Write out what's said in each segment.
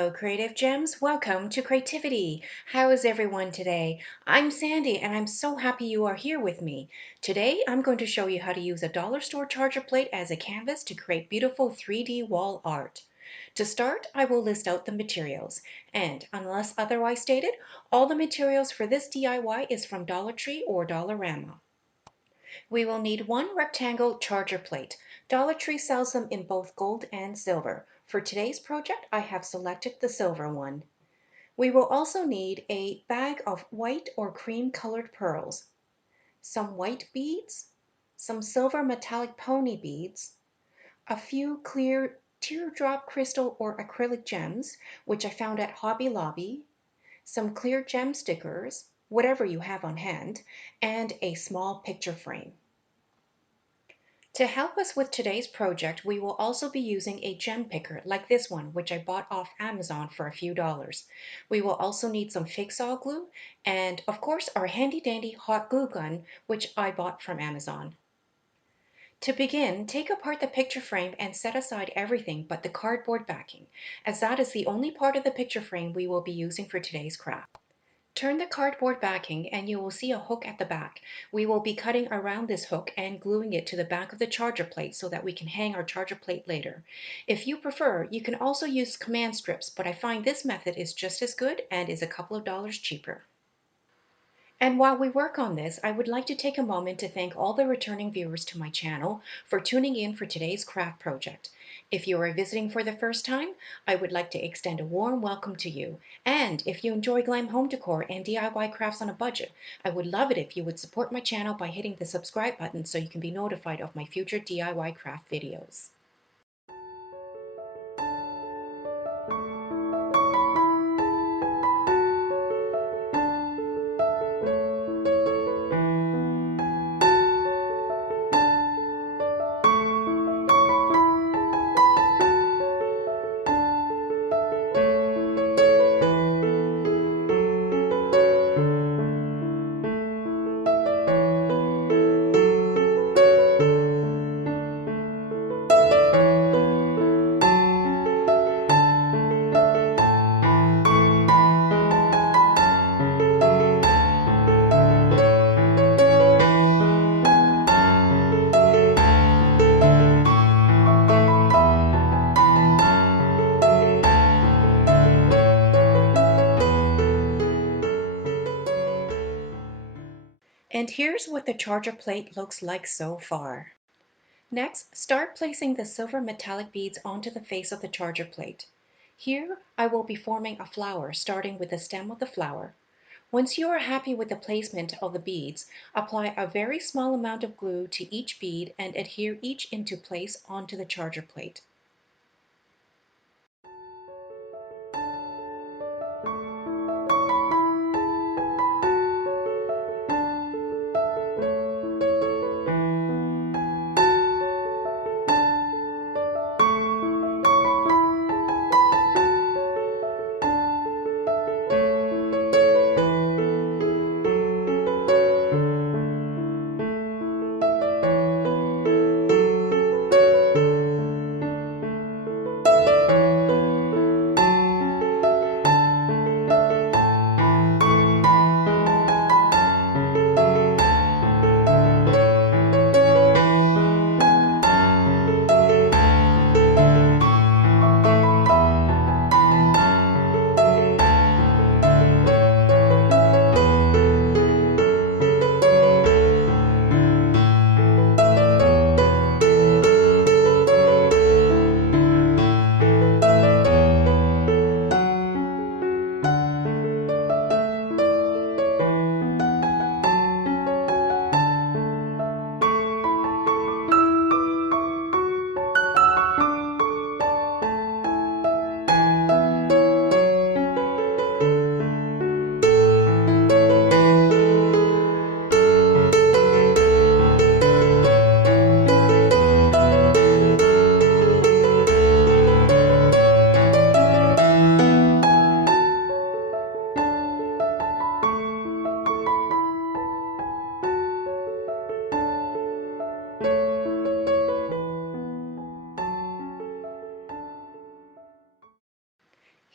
Hello, creative gems. Welcome to Creativity. How is everyone today? I'm Sandy and I'm so happy you are here with me. Today, I'm going to show you how to use a dollar store charger plate as a canvas to create beautiful 3D wall art. To start, I will list out the materials. And unless otherwise stated, all the materials for this DIY is from Dollar Tree or Dollarama. We will need one rectangle charger plate. Dollar Tree sells them in both gold and silver. For today's project, I have selected the silver one. We will also need a bag of white or cream colored pearls, some white beads, some silver metallic pony beads, a few clear teardrop crystal or acrylic gems, which I found at Hobby Lobby, some clear gem stickers, whatever you have on hand, and a small picture frame. To help us with today's project, we will also be using a gem picker like this one, which I bought off Amazon for a few dollars. We will also need some Fix-All glue and, of course, our handy dandy hot glue gun, which I bought from Amazon. To begin, take apart the picture frame and set aside everything but the cardboard backing, as that is the only part of the picture frame we will be using for today's craft. Turn the cardboard backing and you will see a hook at the back. We will be cutting around this hook and gluing it to the back of the charger plate so that we can hang our charger plate later. If you prefer, you can also use command strips, but I find this method is just as good and is a couple of dollars cheaper. And while we work on this, I would like to take a moment to thank all the returning viewers to my channel for tuning in for today's craft project. If you are visiting for the first time, I would like to extend a warm welcome to you. And if you enjoy glam home decor and DIY crafts on a budget, I would love it if you would support my channel by hitting the subscribe button so you can be notified of my future DIY craft videos. And here's what the charger plate looks like so far. Next, start placing the silver metallic beads onto the face of the charger plate. Here, I will be forming a flower, starting with the stem of the flower. Once you are happy with the placement of the beads, apply a very small amount of glue to each bead and adhere each into place onto the charger plate.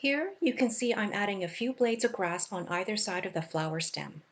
Here you can see I'm adding a few blades of grass on either side of the flower stem.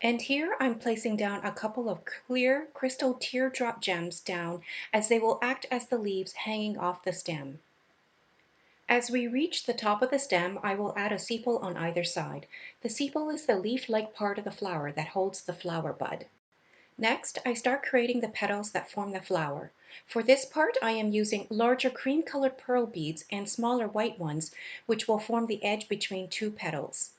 And here I'm placing down a couple of clear crystal teardrop gems down as they will act as the leaves hanging off the stem. As we reach the top of the stem, I will add a sepal on either side. The sepal is the leaf-like part of the flower that holds the flower bud. Next, I start creating the petals that form the flower. For this part, I am using larger cream-colored pearl beads and smaller white ones, which will form the edge between two petals.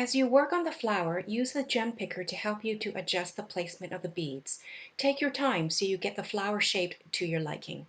As you work on the flower, use the gem picker to help you to adjust the placement of the beads. Take your time so you get the flower shaped to your liking.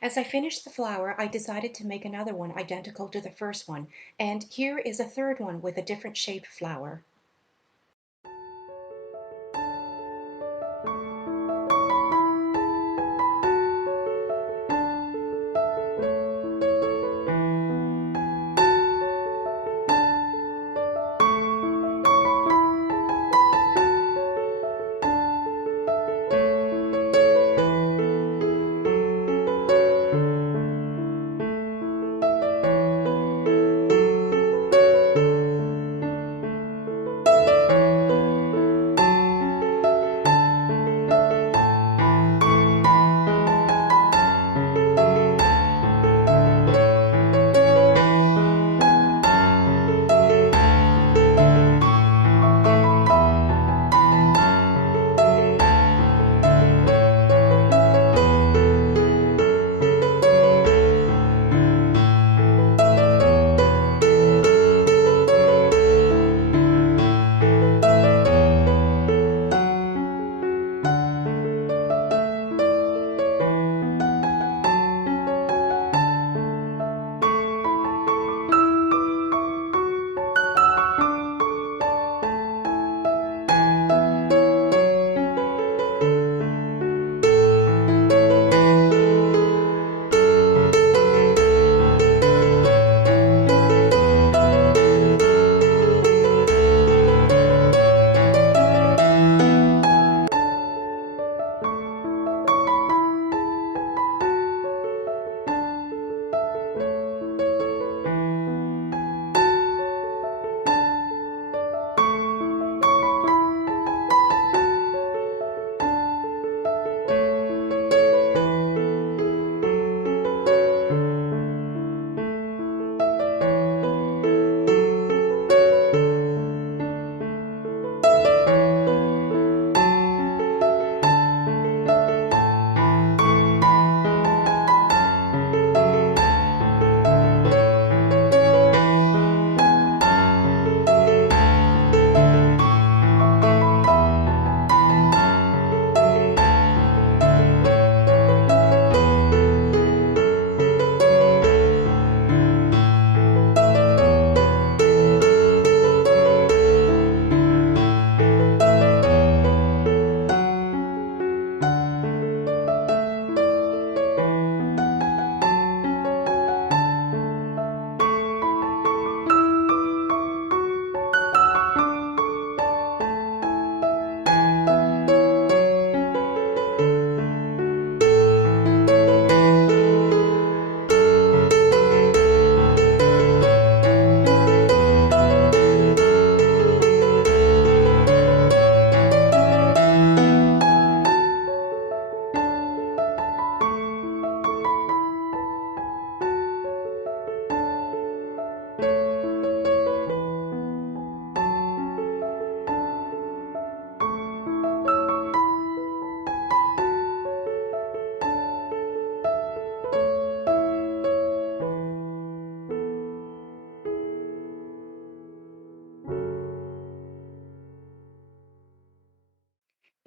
As I finished the flower, I decided to make another one identical to the first one, and here is a third one with a different shaped flower.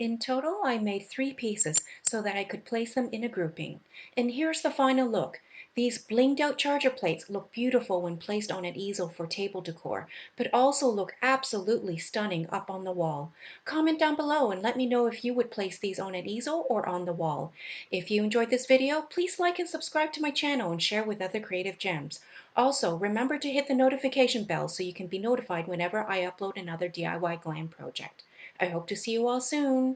In total, I made 3 pieces so that I could place them in a grouping. And here's the final look. These blinged out charger plates look beautiful when placed on an easel for table decor, but also look absolutely stunning up on the wall. Comment down below and let me know if you would place these on an easel or on the wall. If you enjoyed this video, please like and subscribe to my channel and share with other creative gems. Also, remember to hit the notification bell so you can be notified whenever I upload another DIY glam project. I hope to see you all soon.